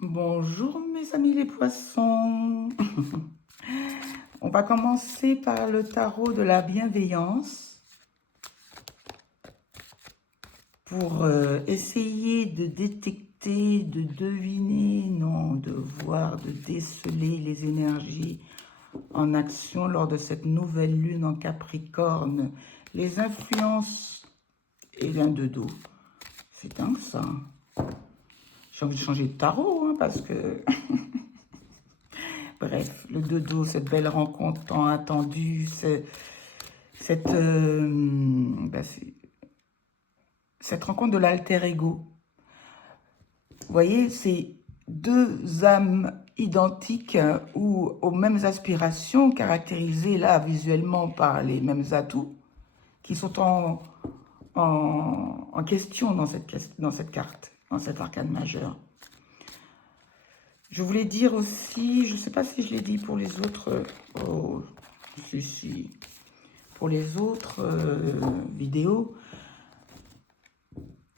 Bonjour mes amis les poissons. On va commencer par le tarot de la bienveillance pour essayer de détecter, de deviner, non, de voir, de déceler les énergies en action lors de cette nouvelle lune en Capricorne, les influences et l'un de dos. C'est dingue ça. J'ai envie de changer de tarot parce que... Bref, le dodo, cette belle rencontre tant attendue, cette, cette rencontre de l'alter ego. Vous voyez, c'est deux âmes identiques ou aux mêmes aspirations, caractérisées là visuellement par les mêmes atouts, qui sont en question dans cette carte, dans cet arcane majeur. Je voulais dire aussi, je ne sais pas si je l'ai dit pour les autres, oh, si, pour les autres vidéos,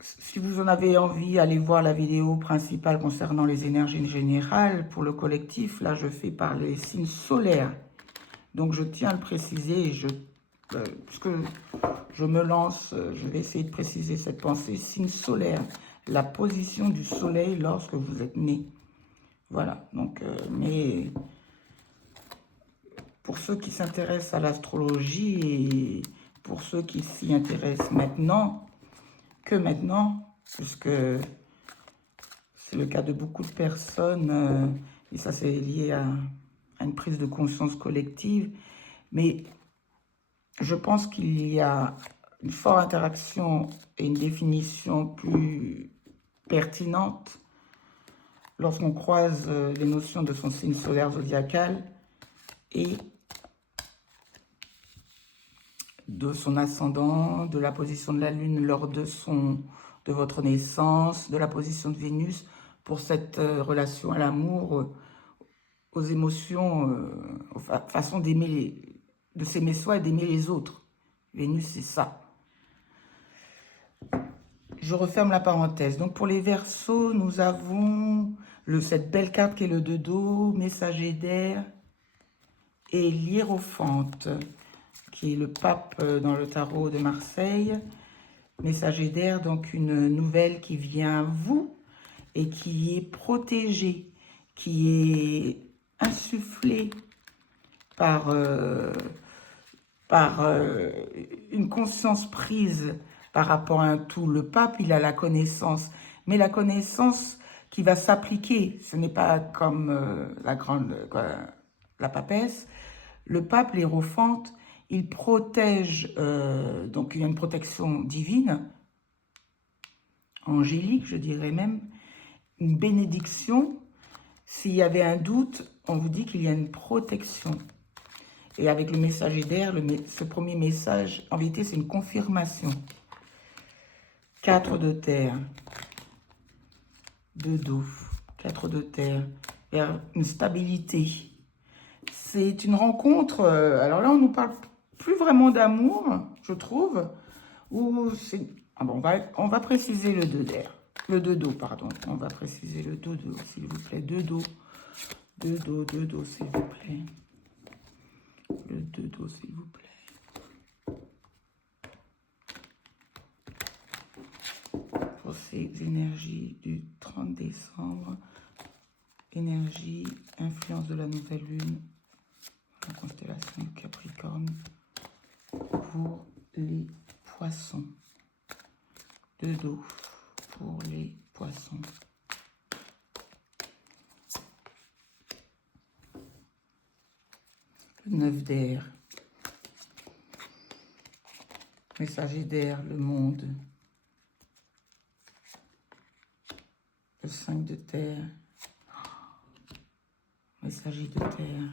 si vous en avez envie, allez voir la vidéo principale concernant les énergies générales pour le collectif. Là, je fais par les signes solaires. Donc, je tiens à le préciser, puisque je me lance, je vais essayer de préciser cette pensée. Signe solaire, la position du soleil lorsque vous êtes né. Voilà, donc, mais pour ceux qui s'intéressent à l'astrologie et pour ceux qui s'y intéressent maintenant, que maintenant, puisque c'est le cas de beaucoup de personnes, et ça c'est lié à une prise de conscience collective, mais je pense qu'il y a une forte interaction et une définition plus pertinente lorsqu'on croise les notions de son signe solaire zodiacal et de son ascendant, de la position de la Lune lors de votre naissance, de la position de Vénus pour cette relation à l'amour, aux émotions, aux façons d'aimer, de s'aimer soi et d'aimer les autres. Vénus, c'est ça. Je referme la parenthèse. Donc pour les Verseaux, nous avons cette belle carte qui est le dodo, messager d'air et l'hiérophante, qui est le pape dans le tarot de Marseille. Messager d'air, donc une nouvelle qui vient à vous et qui est protégée, qui est insufflée par, une conscience prise par rapport à un tout. Le pape, il a la connaissance, mais la connaissance qui va s'appliquer, ce n'est pas comme la papesse. Le pape, l'hiérophante, il protège, donc il y a une protection divine, angélique, je dirais même, une bénédiction. S'il y avait un doute, on vous dit qu'il y a une protection. Et avec le messager d'air, ce premier message, en vérité, c'est une confirmation. 4 de terre, 2 d'eau, 4 de terre, vers une stabilité. C'est une rencontre, alors là, on nous parle plus vraiment d'amour, je trouve, ou c'est... Ah bon, on va préciser le 2 d'air. Le 2 d'eau, pardon. On va préciser le 2 d'eau, s'il vous plaît. 2 d'eau. 2 d'eau, s'il vous plaît. Le 2 d'eau, s'il vous plaît. Pour ces énergies du 30 décembre. Énergie, influence de la nouvelle lune. La constellation du Capricorne. Pour les poissons. 2 d'eau pour les poissons. Le 9 d'air. Messager d'air, le monde. Le 5 de terre. Messager de terre.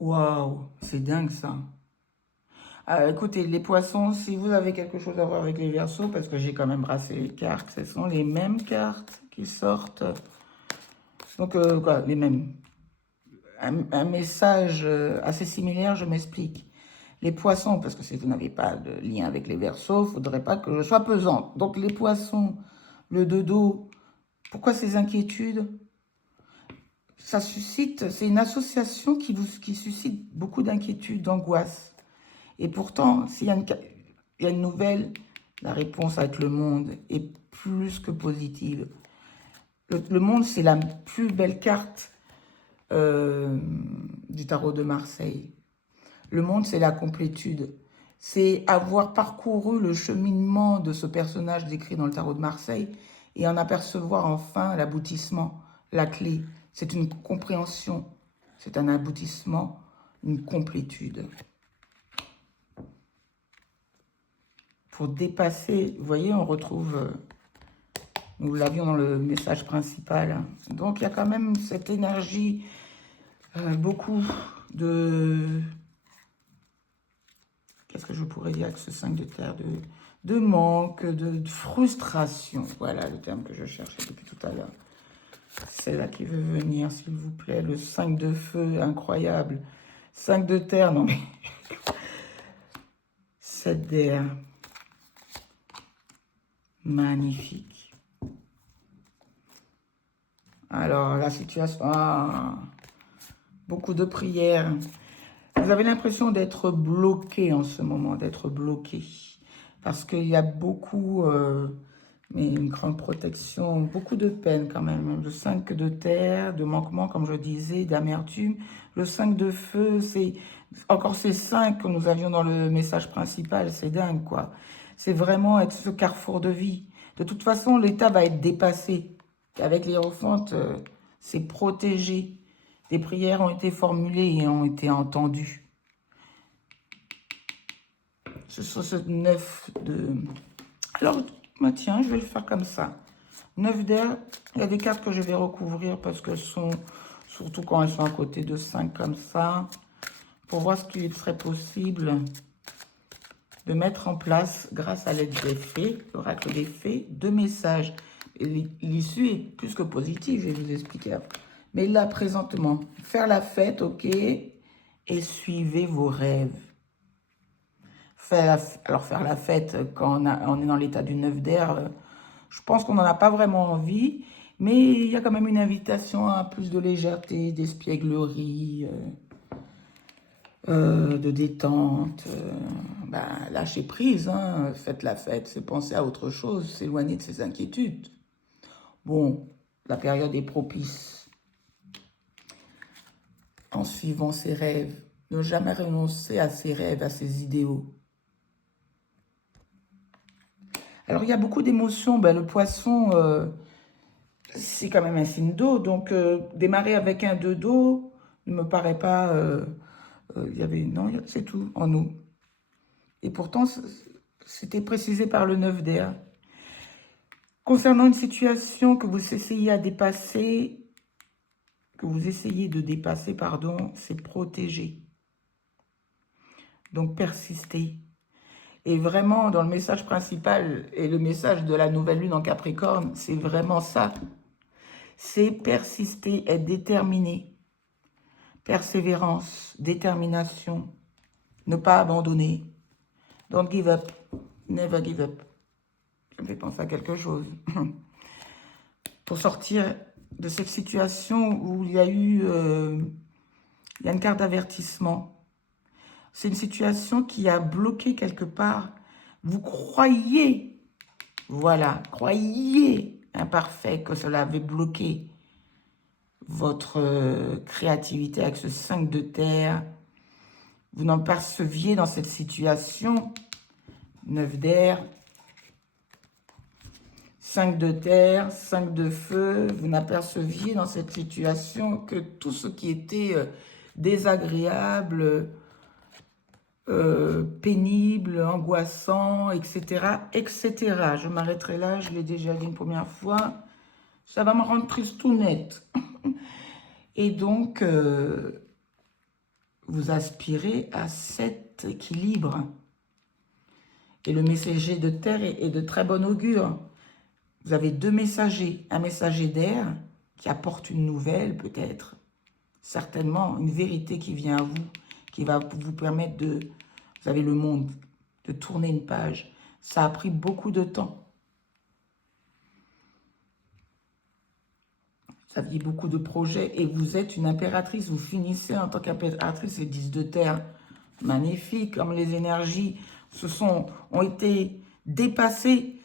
Waouh, c'est dingue ça. Écoutez, les poissons, si vous avez quelque chose à voir avec les Verseaux, parce que j'ai quand même brassé les cartes, ce sont les mêmes cartes qui sortent. Donc, les mêmes. Un message assez similaire, je m'explique. Les poissons, parce que si vous n'avez pas de lien avec les Verseaux, il ne faudrait pas que je sois pesante. Donc les poissons, le dodo, pourquoi ces inquiétudes? Ça suscite, c'est une association qui suscite beaucoup d'inquiétudes, d'angoisse. Et pourtant, s'il y a il y a une nouvelle, la réponse avec le monde est plus que positive. Le monde, c'est la plus belle carte du tarot de Marseille. Le monde, c'est la complétude. C'est avoir parcouru le cheminement de ce personnage décrit dans le tarot de Marseille et en apercevoir enfin l'aboutissement, la clé. C'est une compréhension, c'est un aboutissement, une complétude. Pour dépasser, vous voyez, on retrouve, nous l'avions dans le message principal. Donc, il y a quand même cette énergie, beaucoup de... Qu'est-ce que je pourrais dire avec ce 5 de terre de manque, de frustration. Voilà le terme que je cherchais depuis tout à l'heure. C'est là qui veut venir, s'il vous plaît. Le 5 de feu, incroyable. 5 de terre, non mais... 7 d'air. Magnifique. Alors, la situation... Ah, beaucoup de prières. Vous avez l'impression d'être bloqué en ce moment, d'être bloqué. Parce qu'il y a beaucoup, mais une grande protection, beaucoup de peine quand même. Le 5 de terre, de manquement, comme je disais, d'amertume. Le 5 de feu, c'est encore ces 5 que nous avions dans le message principal. C'est dingue, quoi. C'est vraiment être ce carrefour de vie. De toute façon, l'état va être dépassé. Avec l'Hiérophante, c'est protégé. Des prières ont été formulées et ont été entendues. Ce 9 de... Alors, bah tiens, je vais le faire comme ça. 9 d'air, il y a des cartes que je vais recouvrir parce qu'elles sont, surtout quand elles sont à côté de 5 comme ça, pour voir ce qu'il serait possible de mettre en place, grâce à l'aide des fées, l'oracle des fées, 2 messages. L'issue est plus que positive, je vais vous expliquer après. Mais là, présentement, faire la fête, ok, et suivez vos rêves. Alors, faire la fête quand on est dans l'état du 9 d'air, je pense qu'on n'en a pas vraiment envie, mais il y a quand même une invitation à plus de légèreté, d'espièglerie, de détente. Lâchez prise, hein, faites la fête, c'est penser à autre chose, s'éloigner de ses inquiétudes. Bon, la période est propice. En suivant ses rêves, ne jamais renoncer à ses rêves, à ses idéaux. Alors, il y a beaucoup d'émotions. Le poisson, c'est quand même un signe d'eau. Donc, démarrer avec un 2 d'eau ne me paraît pas... il y avait... Non, c'est tout, en eau. Et pourtant, c'était précisé par le 9 d'air. Concernant une situation que vous essayez à dépasser, pardon, c'est protéger. Donc, persister. Et vraiment, dans le message principal et le message de la nouvelle lune en Capricorne, c'est vraiment ça. C'est persister, être déterminé. Persévérance, détermination, ne pas abandonner. Don't give up, never give up. Ça me fait penser à quelque chose. Pour sortir de cette situation où il y a eu une carte d'avertissement. C'est une situation qui a bloqué quelque part. Vous croyez, voilà, croyez imparfait que cela avait bloqué votre créativité avec ce 5 de terre. Vous n'en perceviez dans cette situation. 9 d'air, 5 de terre, 5 de feu. Vous n'aperceviez dans cette situation que tout ce qui était désagréable, pénible, angoissant, etc., etc. Je m'arrêterai là, je l'ai déjà dit une première fois. Ça va me rendre triste tout net. Et donc, vous aspirez à cet équilibre. Et le messager de terre est de très bon augure. Vous avez 2 messagers. Un messager d'air qui apporte une nouvelle, peut-être. Certainement, une vérité qui vient à vous, qui va vous permettre de Vous avez le monde, de tourner une page. Ça a pris beaucoup de temps. Vous aviez beaucoup de projets et vous êtes une impératrice. Vous finissez en tant qu'impératrice les 10 de terre. Magnifique, comme les énergies ont été dépassées,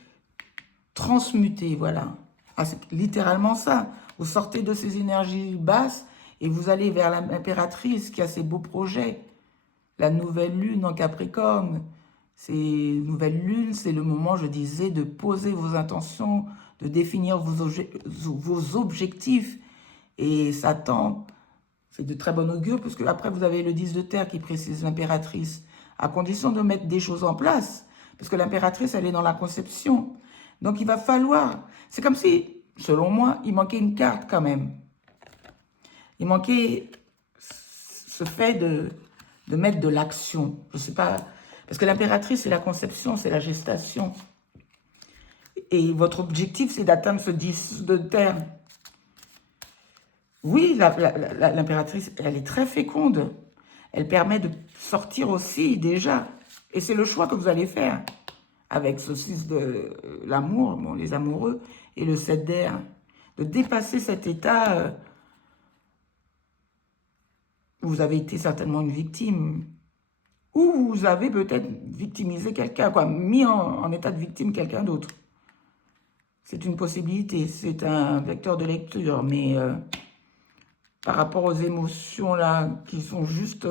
transmutées, voilà. Ah, c'est littéralement ça. Vous sortez de ces énergies basses et vous allez vers l'impératrice qui a ses beaux projets. La nouvelle lune en Capricorne. Nouvelle lune, c'est le moment, je disais, de poser vos intentions, de définir vos objectifs. Et Satan, c'est de très bon augure, parce que après vous avez le 10 de terre qui précise l'impératrice, à condition de mettre des choses en place. Parce que l'impératrice, elle est dans la conception. Donc il va falloir, c'est comme si, selon moi, il manquait une carte quand même. Il manquait ce fait de mettre de l'action. Je ne sais pas, parce que l'impératrice, c'est la conception, c'est la gestation. Et votre objectif, c'est d'atteindre ce 10 de terre. Oui, l'impératrice, elle est très féconde. Elle permet de sortir aussi déjà. Et c'est le choix que vous allez faire avec ce 6 de l'amour, bon, les amoureux, et le 7 d'air. De dépasser cet état où vous avez été certainement une victime. Ou vous avez peut-être victimisé quelqu'un, quoi, mis en état de victime quelqu'un d'autre. C'est une possibilité, c'est un vecteur de lecture, mais par rapport aux émotions là, qui sont juste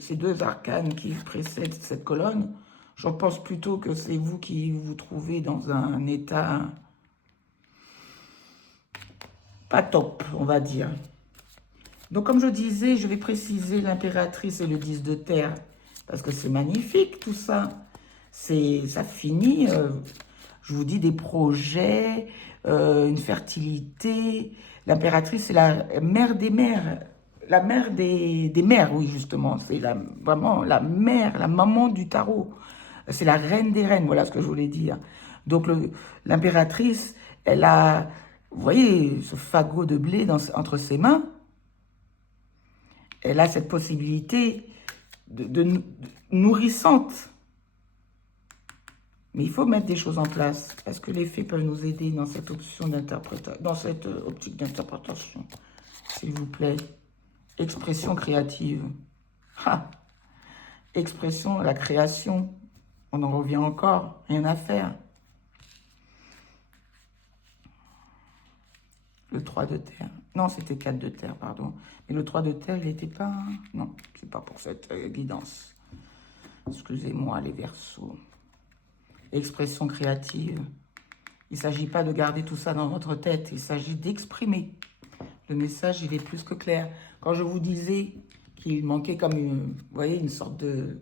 ces deux arcanes qui précèdent cette colonne, je pense plutôt que c'est vous qui vous trouvez dans un état pas top, on va dire. Donc comme je disais, je vais préciser l'impératrice et le 10 de terre, parce que c'est magnifique tout ça. Ça finit, je vous dis, des projets, une fertilité. L'impératrice, c'est la mère des mères. La mère des mères, oui, justement. C'est vraiment la mère, la maman du tarot. C'est la reine des reines, voilà ce que je voulais dire. Donc l'impératrice, elle a, vous voyez, ce fagot de blé entre ses mains. Elle a cette possibilité de nourrissante. Mais il faut mettre des choses en place, parce que les faits peuvent nous aider dans cette option d'interprétation, dans cette optique d'interprétation. S'il vous plaît. Expression créative. Ha! Expression, la création. On en revient encore. Rien à faire. Le 3 de terre. Non, c'était 4 de terre, pardon. Mais le 3 de terre, il n'était pas... Non, c'est pas pour cette guidance. Excusez-moi, les Verseaux. Expression créative. Il ne s'agit pas de garder tout ça dans votre tête. Il s'agit d'exprimer. Le message, il est plus que clair. Quand je vous disais qu'il manquait comme vous voyez, une sorte de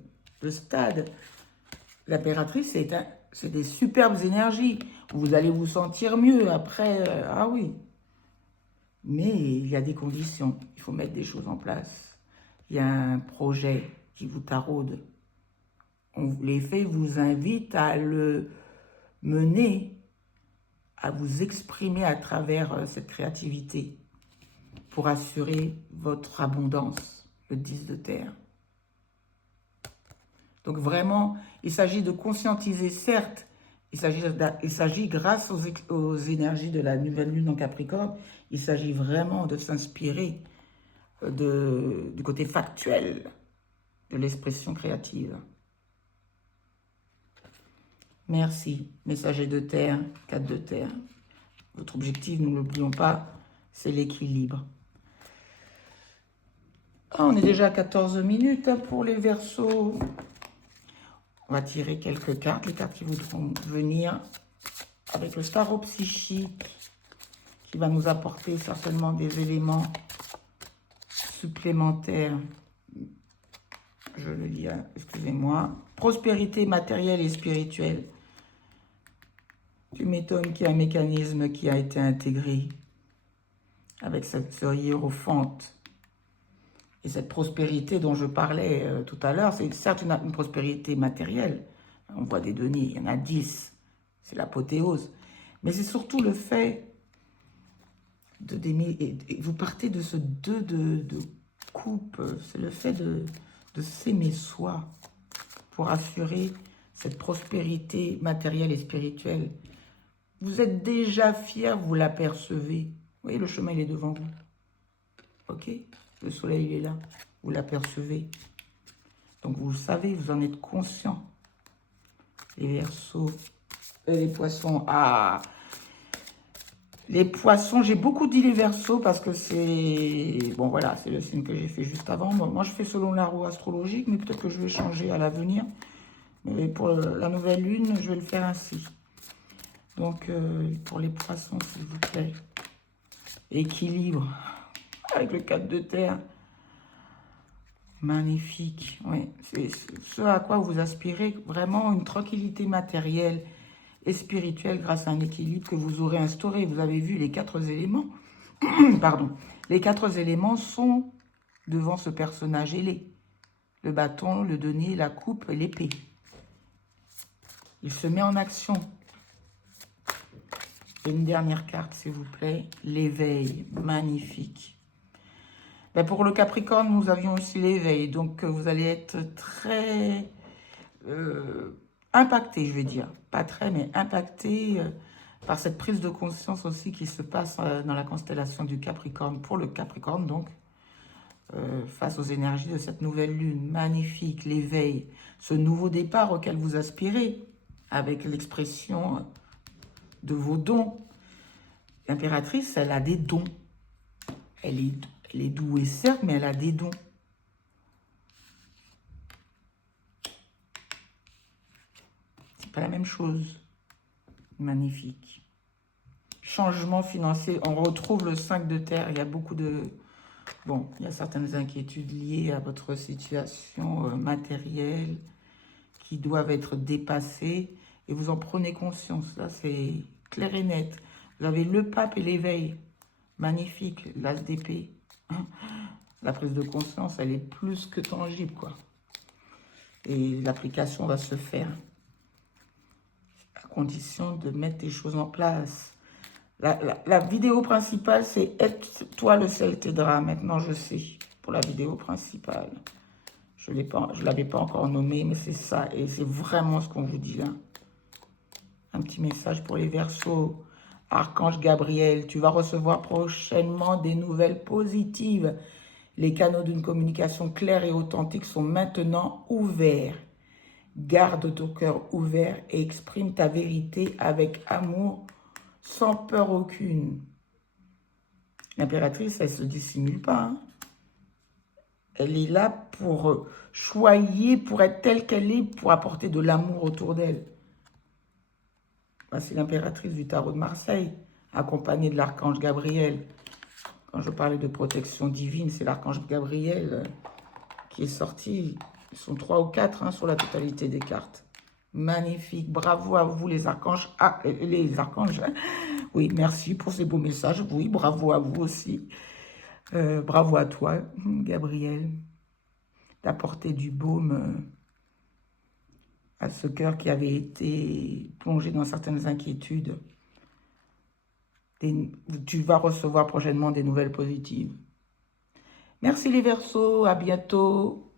stade, l'impératrice, c'est des superbes énergies. Vous allez vous sentir mieux après. Ah oui. Mais il y a des conditions. Il faut mettre des choses en place. Il y a un projet qui vous taraude. Les faits vous invitent à le mener, à vous exprimer à travers cette créativité pour assurer votre abondance, le 10 de terre. Donc vraiment, il s'agit de conscientiser, certes, il s'agit grâce aux énergies de la nouvelle lune en Capricorne, il s'agit vraiment de s'inspirer du côté factuel de l'expression créative. Merci, messager de terre, 4 de terre. Votre objectif, nous ne l'oublions pas, c'est l'équilibre. Ah, on est déjà à 14 minutes pour les Verseaux. On va tirer quelques cartes, les cartes qui voudront venir avec le tarot psychique qui va nous apporter certainement des éléments supplémentaires. Je le lis, excusez-moi. Prospérité matérielle et spirituelle. Tu m'étonnes qu'il y a un mécanisme qui a été intégré avec ce hiérophante. Et cette prospérité dont je parlais tout à l'heure, c'est certes une prospérité matérielle. On voit des deniers, il y en a 10. C'est l'apothéose. Mais c'est surtout le fait d'aimer. Et vous partez de ce 2 de coupe. C'est le fait de s'aimer soi pour assurer cette prospérité matérielle et spirituelle. Vous êtes déjà fier, vous l'apercevez. Vous voyez, le chemin, il est devant vous. Ok? Le soleil, il est là. Vous l'apercevez. Donc, vous le savez, vous en êtes conscient. Les Verseaux, les Poissons. Ah! Les Poissons, j'ai beaucoup dit les Verseaux parce que c'est... Bon, voilà, c'est le signe que j'ai fait juste avant. Moi, je fais selon la roue astrologique, mais peut-être que je vais changer à l'avenir. Mais pour la nouvelle lune, je vais le faire ainsi. Donc, pour les Poissons, s'il vous plaît. Équilibre. Avec le 4 de terre. Magnifique. Oui, c'est ce à quoi vous aspirez. Vraiment une tranquillité matérielle et spirituelle grâce à un équilibre que vous aurez instauré. Vous avez vu les 4 éléments. Pardon. Les 4 éléments sont devant ce personnage ailé. Le bâton, le denier, la coupe et l'épée. Il se met en action. Et une dernière carte, s'il vous plaît. L'éveil. Magnifique. Ben pour le Capricorne, nous avions aussi l'éveil. Donc, vous allez être très impacté, je vais dire. Pas très, mais impacté par cette prise de conscience aussi qui se passe dans la constellation du Capricorne. Pour le Capricorne, donc, face aux énergies de cette nouvelle lune. Magnifique, l'éveil. Ce nouveau départ auquel vous aspirez, avec l'expression de vos dons. L'impératrice, elle a des dons. Elle est douée, certes, mais elle a des dons. C'est pas la même chose. Magnifique. Changement financier. On retrouve le 5 de terre. Il y a beaucoup de... Bon, il y a certaines inquiétudes liées à votre situation matérielle qui doivent être dépassées. Et vous en prenez conscience. Là, c'est clair et net. Vous avez le pape et l'éveil. Magnifique. L'as d'épée. La prise de conscience, elle est plus que tangible, quoi. Et l'application va se faire à condition de mettre des choses en place. La vidéo principale, c'est « Aide-toi, le ciel t'aidera ». Maintenant, je sais, pour la vidéo principale. Je ne l'avais pas encore nommée, mais c'est ça. Et c'est vraiment ce qu'on vous dit là. Un petit message pour les Verseaux. Archange Gabriel, tu vas recevoir prochainement des nouvelles positives. Les canaux d'une communication claire et authentique sont maintenant ouverts. Garde ton cœur ouvert et exprime ta vérité avec amour, sans peur aucune. L'impératrice, elle ne se dissimule pas. Hein. Elle est là pour choyer, pour être telle qu'elle est, pour apporter de l'amour autour d'elle. C'est l'impératrice du tarot de Marseille, accompagnée de l'archange Gabriel. Quand je parlais de protection divine, c'est l'archange Gabriel qui est sorti. Ils sont 3 ou 4 hein, sur la totalité des cartes. Magnifique. Bravo à vous les archanges. Ah, les archanges. Oui, merci pour ces beaux messages. Oui, bravo à vous aussi. Bravo à toi, Gabriel, d'apporter du baume à ce cœur qui avait été plongé dans certaines inquiétudes. Tu vas recevoir prochainement des nouvelles positives. Merci les Verseaux, à bientôt.